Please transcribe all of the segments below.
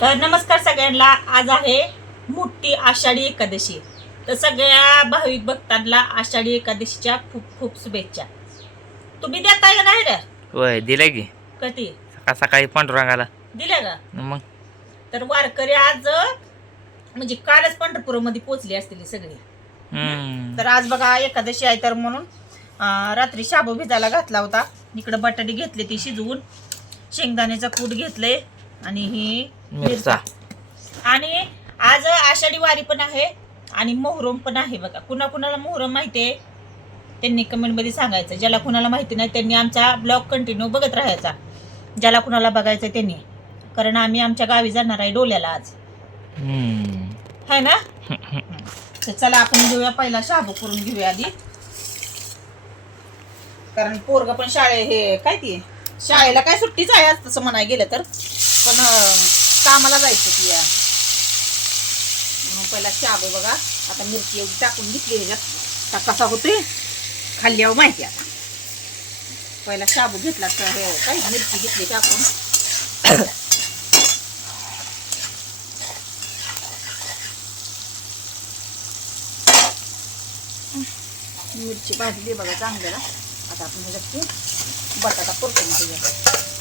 तर नमस्कार सगळ्यांना. आज आहे मोठी आषाढी एकादशी. तर सगळ्या भाविक भक्तांना आषाढी एकादशीच्या खूप खूप शुभेच्छा. तुम्ही देताय का नाही रे? होय दिलंय की. कधी? सकाळ सकाळी पांडुरंगाला. दिल्या का? मग? तर वारकरी आज म्हणजे कालच पंढरपूरमध्ये पोहोचली असतील सगळी. हम्म. तर आज बघा एकादशी आहे तर म्हणून अं, रात्री शाबू भिजायला घातला होता. इकडं बटाटे घेतले ती शिजवून. शेंगदाण्याचा कूट घेतले आणि ही मिरचा. आणि आज आषाढी वारी पण आहे आणि मोहरम पण आहे बघा. कुणा कुणाला मोहरम माहिती आहे? त्यांनी कमेंटमध्ये सांगायचं. ज्याला कुणाला माहिती नाही त्यांनी आमचा ब्लॉग कंटिन्यू बघत राहायचा. ज्याला कुणाला बघायचं त्यांनी. कारण आम्ही आमच्या गावी जाणार आहे डोल्याला आज. है ना? तर चला आपण घेऊया पहिला शाबू करून घेऊया आधी. कारण पोरग पण शाळे हे काय ती? शाळेला काय सुट्टीच आहे आज तसं म्हणाय गेलं तर. पण कामाला जायचं की या. म्हणून पहिला शाबू बघा. आता मिरची एवढी टाकून घेतली ह्याच्यात. आता कसा होतोय? खाल्ल्यावर हो माहिती आता. पहिला शाबू घेतला तर हे काय मिरची घेतली टाकून मिरची भाजली बघा चांगल्याला आता आपण ह्याच्यात बटाटा परतून घेऊया.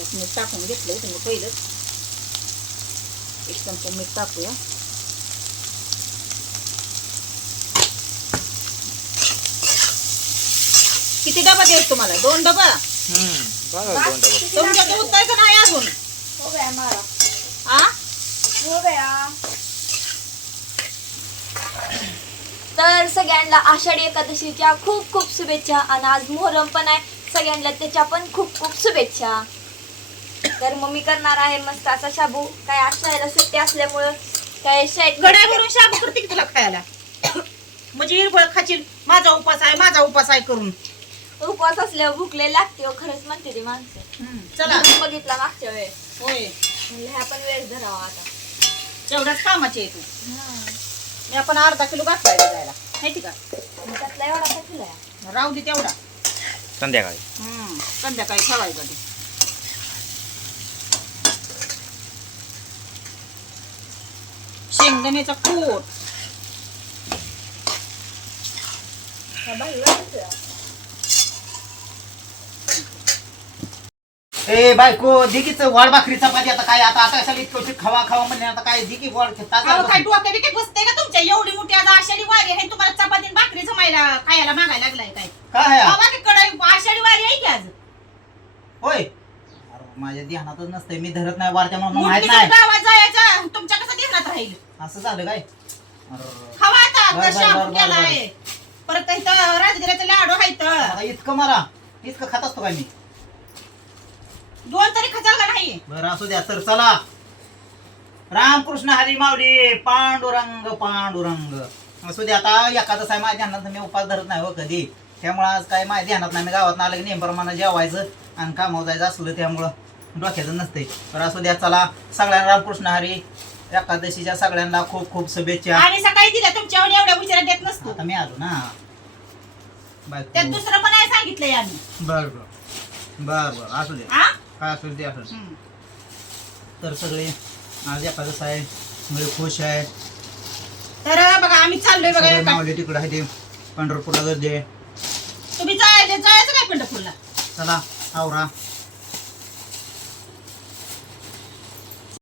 त्याच्यात मीठ टाकून घेतलंय तुम्ही पहिलंच. एक चमचा मीठ टाकूया. किती डबा द्यायचे तुम्हाला? दोन डबा? दोन डबा. तुमच्या उत्तर का नाही अजून? हो गया हमारा आ? हो गया तर सगळ्यांना आषाढी एकादशीच्या खूप खूप शुभेच्छा आणि आज मोहरम पण आहे. सगळ्यांना त्याच्या पण खूप खूप शुभेच्छा. तर मम्मी करणार आहे मस्त असा शाबू. काय आज शाळेला सुट्टी असल्यामुळं काय शाळेत गड्या भरून शाबू करते की तुला खायला? म्हणजे हिरबळ खाशील माझा उपास आहे माझा उपास आहे करून. उपवास असल्यावर भुकले लागते हो, खरंच म्हणते ती माणसं. चला. म्हणून बघितला मागच्या वेळेस. होय. म्हणलं ह्या पण वेळ धरावा आता. तेवढाच कामाचे आहे तू. हा. मी आपण अर्धा किलो घातलाय जायला माहिती का? मग त्यातला एवढा का आहे. राहू दे तेवढा. संध्याकाळी. हम्म, संध्याकाळी ठेवायचा ते. शेंगदाण्याचा कूट. ए बायको दिकीच वाढ भाकरी चपाती आता काय आता आता कशाला इतकं उशीर खावा खावा म्हणले आता काय दिकी वाढ अहो, काय ताजा डोक्यात बिक्यात बसते का तुमच्या? एवढी मोठी आज आषाढी वारी आहे तुम्हाला चपाती आणि भाकरी जमायला खायला मागायला लागलाय काय? काय आहे? बाबा की कडे आषाढी वारी आहे की आज? होय. अरे, माझ्या ध्यानातच नसतंय मी धरत नाही वारच्या म्हणून माहीत मुलगीचं नाही. गावात जायचं राहील असं झालं काय? अरे, खावा आता बर, आता बर, शाबू बर, बर, केलाय. परत इथं राजगिऱ्याचं लाडू आता इतकं मला इतकं खात असतो काय मी? दोन तरी खचाल का नाही. बरं असू द्या तर चला. रामकृष्ण हरी माऊली पांडुरंग पांडुरंग. असू द्या आता एखादं आहे माझ्या ध्यानात मी उपास धरत नाही हो कधी. त्यामुळं आज काय माझ्या ध्यानात नाही. मी गावात आलं की नेमप्रमाणे जेवायचं आणि कामावर जायचं असलं त्यामुळं. डोक्याचं नसतंय. तर असू द्या चला. सगळ्यांना रामकृष्ण हरी. एकादशीच्या सगळ्यांना खूप खूप शुभेच्छा. आणि सकाळी दिल्या तुमच्यावर एवढ्या उशिरा देत नसतो. आता मी आलो ना. त्यात बायको दुसरं पण आहे सांगितलंय आम्ही. बर बर. बर बर. असू हा काय ते असेल हम्म. तर सगळे आज एकादश आहे. सगळे खुश आहे तर बघा आम्ही चाललोय बघा सगळे एका- तिकडे आहे ते. पंढरपूरला गर्दी आहे. तुम्ही जायचं जायचं काय पंढरपूरला? चला आवरा.